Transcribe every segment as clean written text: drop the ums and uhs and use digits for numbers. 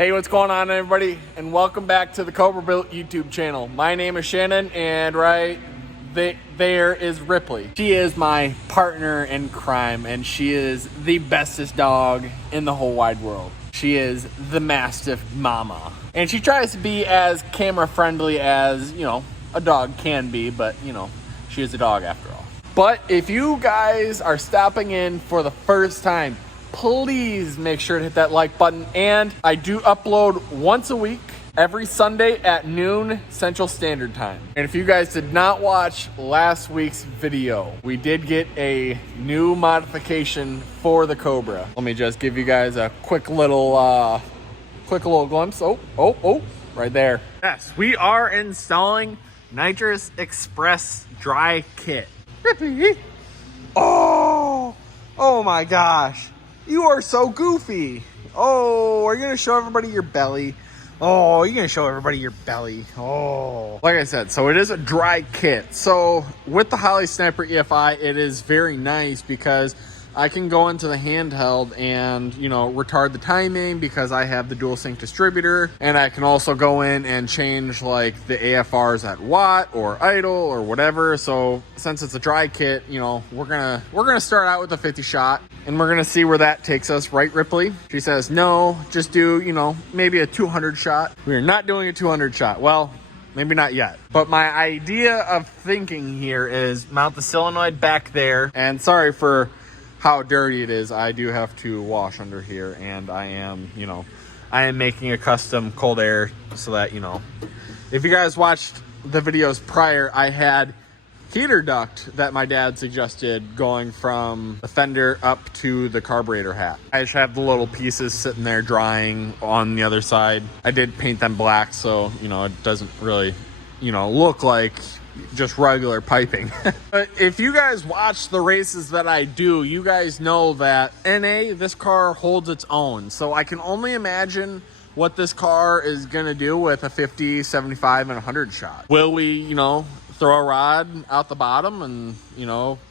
Hey, what's going on, everybody? And welcome back to the Cobra Built YouTube channel. My name is Shannon, and there is Ripley. She is my partner in crime, and she is the bestest dog in the whole wide world. She is the Mastiff Mama. And she tries to be as camera friendly as, a dog can be, but, she is a dog after all. But if you guys are stopping in for the first time, please make sure to hit that like button. And I do upload once a week, every Sunday at noon Central Standard Time. And if you guys did not watch last week's video, we did get a new modification for the Cobra. Let me just give you guys a quick little glimpse. Oh, right there. Yes, we are installing Nitrous Express Dry Kit. Rippy. Oh my gosh. You are so goofy. Oh, are you going to show everybody your belly? Oh, you're going to show everybody your belly. Oh. Like I said, so it is a dry kit. So with the Holley Sniper EFI, it is very nice because I can go into the handheld and, retard the timing because I have the dual sync distributor. And I can also go in and change like the AFRs at watt or idle or whatever. So since it's a dry kit, we're gonna start out with a 50 shot and we're gonna see where that takes us, right, Ripley? She says, no, just do, maybe a 200 shot. We are not doing a 200 shot. Well, maybe not yet. But my idea of thinking here is mount the solenoid back there. And sorry for how dirty it is. I do have to wash under here, and I am making a custom cold air so that, if you guys watched the videos prior, I had heater duct that my dad suggested going from the fender up to the carburetor hat. I just have the little pieces sitting there drying on the other side. I did paint them black, so, it doesn't really, look like just regular piping. But if you guys watch the races that I do, you guys know that NA, this car holds its own. So I can only imagine what this car is gonna do with a 50, 75, and 100 shot. Will we, throw a rod out the bottom and,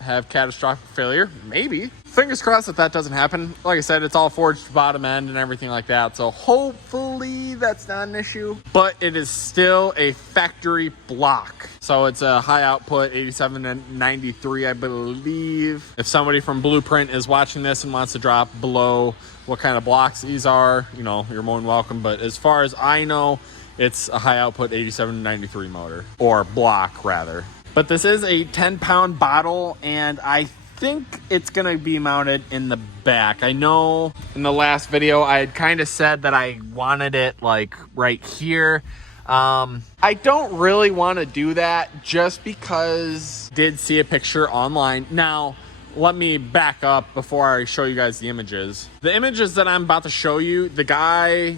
have catastrophic failure? Maybe. Fingers crossed that doesn't happen. Like I said, it's all forged bottom end and everything like that. So hopefully that's not an issue. But it is still a factory block. So it's a high output 87 and 93, I believe. If somebody from Blueprint is watching this and wants to drop below what kind of blocks these are, you're more than welcome. But as far as I know, it's a high output 8793 motor, or block rather. But this is a 10-pound bottle, and I think it's gonna be mounted in the back. I know in the last video I had kind of said that I wanted it like right here. I don't really want to do that just because I did see a picture online. Now, let me back up before I show you guys the images. The images that I'm about to show you, the guy,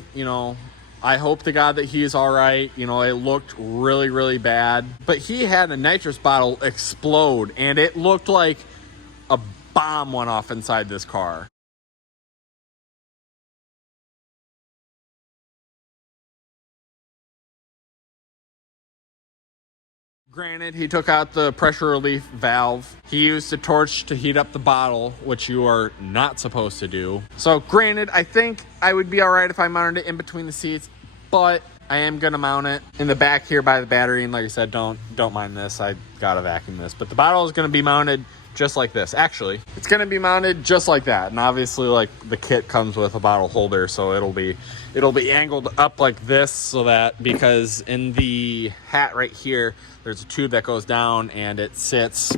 I hope to God that he's all right. It looked really, really bad. But he had a nitrous bottle explode, and it looked like a bomb went off inside this car. Granted, he took out the pressure relief valve. He used a torch to heat up the bottle, which you are not supposed to do. So granted, I think I would be all right if I mounted it in between the seats, but I am gonna mount it in the back here by the battery. And like I said, don't mind this. I gotta vacuum this, but the bottle is gonna be mounted just like this. Actually, it's gonna be mounted just like that. And obviously, like, the kit comes with a bottle holder, so it'll be angled up like this, so that, because in the hat right here, there's a tube that goes down and it sits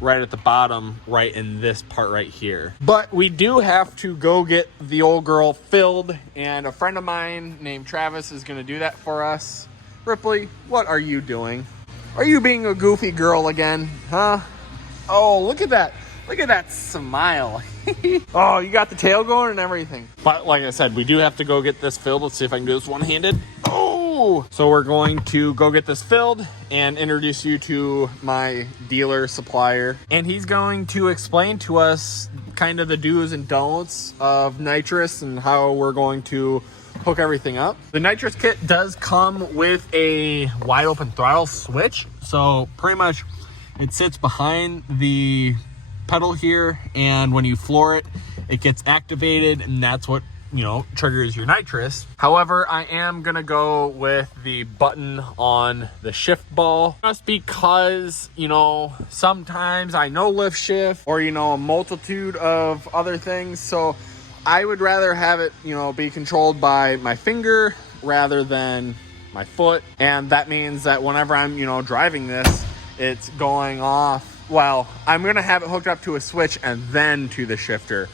right at the bottom, right in this part right here. But we do have to go get the old girl filled, and a friend of mine named Travis is gonna do that for us. Ripley, what are you doing? Are you being a goofy girl again, huh? Oh, look at that. Look at that smile. Oh, you got the tail going and everything. But like I said, we do have to go get this filled. Let's see if I can do this one-handed. Oh! So we're going to go get this filled and introduce you to my dealer supplier. And he's going to explain to us kind of the do's and don'ts of nitrous and how we're going to hook everything up. The nitrous kit does come with a wide open throttle switch. So pretty much it sits behind the pedal here, and when you floor it, it gets activated, and that's what triggers your nitrous. However, I am gonna go with the button on the shift ball, just because, sometimes I no lift shift, or, a multitude of other things. So I would rather have it, be controlled by my finger rather than my foot. And that means that whenever I'm, driving this, it's going off. Well, I'm going to have it hooked up to a switch and then to the shifter.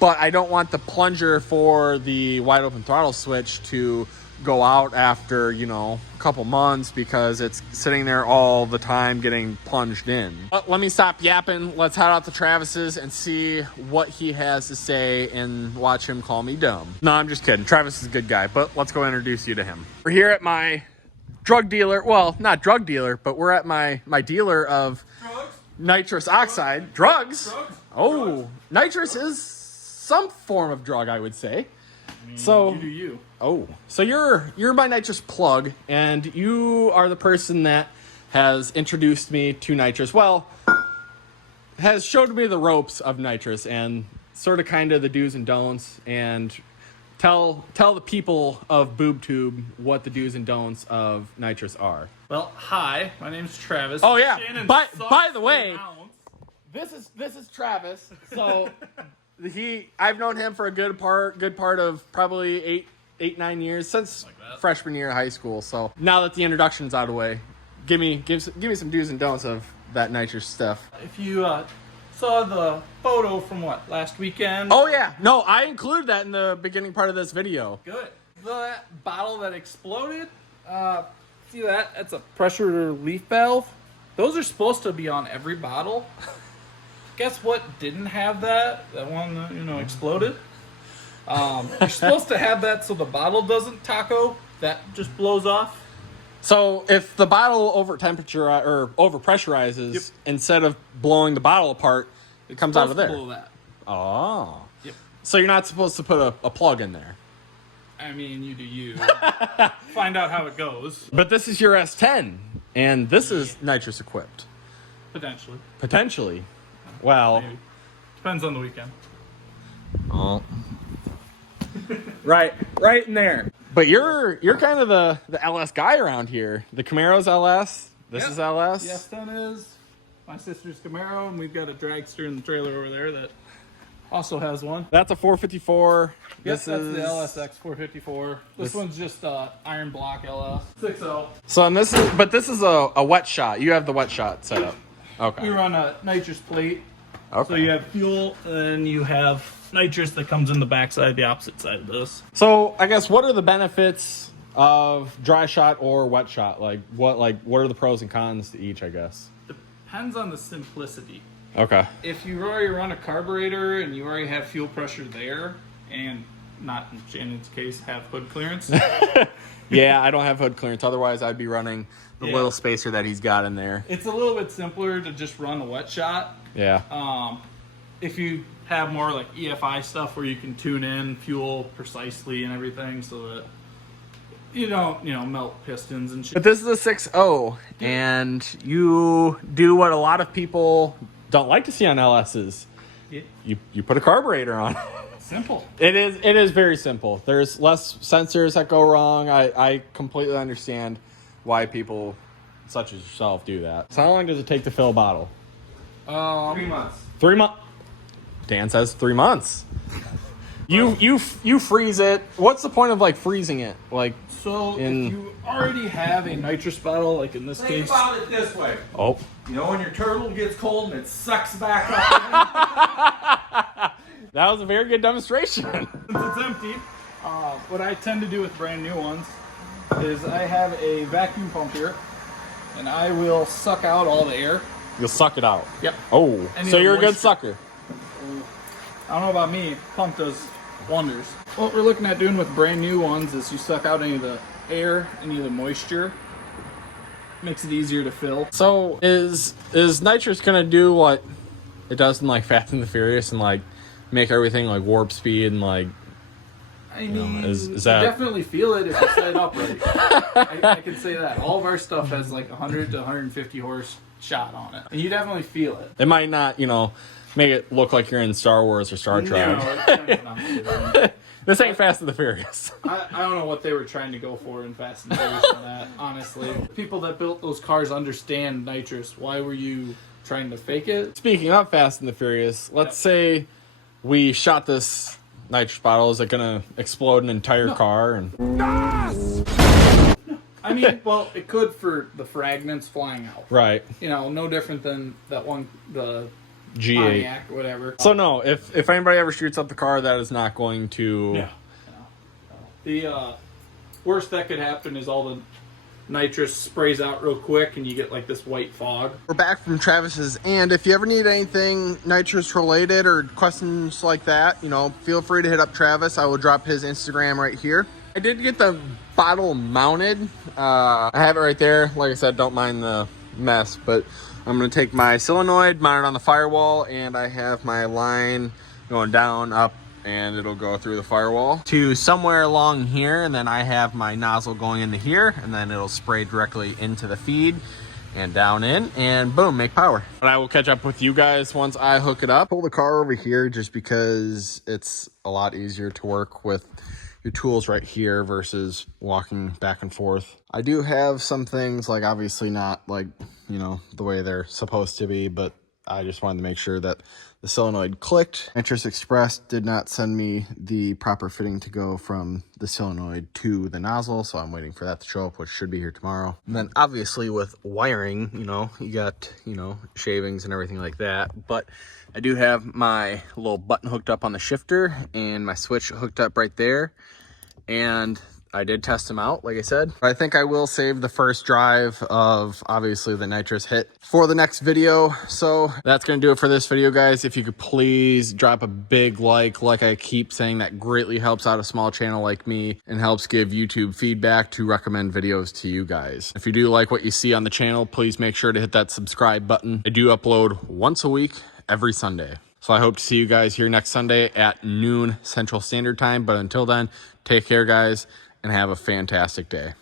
But I don't want the plunger for the wide open throttle switch to go out after, a couple months, because it's sitting there all the time getting plunged in. But let me stop yapping. Let's head out to Travis's and see what he has to say and watch him call me dumb. No, I'm just kidding. Travis is a good guy, but let's go introduce you to him. We're here at my drug dealer. Well, not drug dealer, but we're at my dealer of nitrous oxide. Drugs? Oh, drugs. Nitrous is some form of drug, I would say. So you do you. Oh, so you're my nitrous plug, and you are the person that has introduced me to nitrous. Well, has showed me the ropes of nitrous and sort of kind of the do's and don'ts, and tell the people of BoobTube what the do's and don'ts of nitrous are. Well, hi, my name's Travis. Oh yeah. By the way, this is Travis. So I've known him for a good part of probably 8-9 years, since freshman year of high school. So now that the introduction's out of the way, give me some do's and don'ts of that nitrous stuff. If you saw the photo from last weekend? Oh yeah, no, I included that in the beginning part of this video. Good. The bottle that exploded, see that? That's a pressure relief valve. Those are supposed to be on every bottle. Guess what didn't have that? That one that, exploded? You're supposed to have that so the bottle doesn't taco. That just blows off. So if the bottle over temperature or over pressurizes, yep, instead of blowing the bottle apart, it comes out of there. Blow that. Oh. Yep. So you're not supposed to put a plug in there. I mean, you do you. Find out how it goes. But this is your S10, and this is nitrous equipped. Potentially. Potentially. Well, maybe. Depends on the weekend. Oh. right in there. But you're kind of the LS guy around here. The Camaro's LS. This is LS. The S10 is. My sister's Camaro, and we've got a dragster in the trailer over there that also has one. That's a 454. Yes, that's the LSX 454. This one's just iron block LS 6.0. So and this is a wet shot. You have the wet shot set up. Okay. We run a nitrous plate. Okay. So you have fuel, and you have nitrous that comes in the backside, the opposite side of this. So I guess what are the benefits of dry shot or wet shot? What are the pros and cons to each, I guess? Depends on the simplicity. Okay. If you already run a carburetor and you already have fuel pressure there, and not in Shannon's case have hood clearance. Yeah, I don't have hood clearance. Otherwise, I'd be running the little spacer that he's got in there. It's a little bit simpler to just run a wet shot. Yeah. If you have more like EFI stuff where you can tune in fuel precisely and everything so that you don't, melt pistons and shit. But this is a 6.0, and you do what a lot of people don't like to see on LS's. Yeah. You put a carburetor on. Simple. It is very simple. There's less sensors that go wrong. I completely understand why people such as yourself do that. So how long does it take to fill a bottle? 3 months. 3 months. Dan says 3 months. You freeze it. What's the point of freezing it? So if you already have a nitrous bottle, like in this case. Think about it this way. Oh. When your turtle gets cold and it sucks back up. That was a very good demonstration. Since it's empty, what I tend to do with brand new ones is I have a vacuum pump here, and I will suck out all the air. You'll suck it out. Yep. Oh, so you're a good sucker. I don't know about me, pump does wonders. What we're looking at doing with brand new ones is you suck out any of the air, any of the moisture. Makes it easier to fill. So is nitrous gonna do what it does in Fast and the Furious and make everything warp speed and I mean, is that... you definitely feel it if you set it up right. I can say that. All of our stuff has 100 to 150 horse shot on it. And you definitely feel it. It might not, make it look like you're in Star Wars or Star Trek. No, it's not. This ain't Fast and the Furious. I don't know what they were trying to go for in Fast and Furious in that, honestly. People that built those cars understand nitrous. Why were you trying to fake it? Speaking of Fast and the Furious, let's say we shot this nitrous bottle. Is it gonna explode an entire car? And I mean, well, it could for the fragments flying out. right, You know, no different than that one, the G8. Pontiac or whatever. So no, if anybody ever shoots up the car, that is not going to. No. The worst that could happen is all the nitrous sprays out real quick and you get like this white fog. We're back from Travis's, and if you ever need anything nitrous related or questions like that, you know, feel free to hit up Travis. I will drop his Instagram right here. I did get the bottle mounted. I have it right there. Like I said, don't mind the mess, but I'm going to take my solenoid, mount it on the firewall, and I have my line going down, up, and it'll go through the firewall to somewhere along here, and then I have my nozzle going into here, and then it'll spray directly into the feed and down in, and boom, make power. But I will catch up with you guys once I hook it up. Pull the car over here just because it's a lot easier to work with your tools right here versus walking back and forth. I do have some things, like obviously not like, you know, the way they're supposed to be, but I just wanted to make sure that the solenoid clicked. Nitrous Express did not send me the proper fitting to go from the solenoid to the nozzle, so I'm waiting for that to show up, which should be here tomorrow. And then obviously with wiring, you know, you got, you know, shavings and everything like that, but I do have my little button hooked up on the shifter and my switch hooked up right there. And I did test them out, like I said. But I think I will save the first drive of, obviously, the nitrous hit for the next video. So that's going to do it for this video, guys. If you could please drop a big like I keep saying, that greatly helps out a small channel like me and helps give YouTube feedback to recommend videos to you guys. If you do like what you see on the channel, please make sure to hit that subscribe button. I do upload once a week, every Sunday. So I hope to see you guys here next Sunday at noon Central Standard Time. But until then, take care, guys, and have a fantastic day.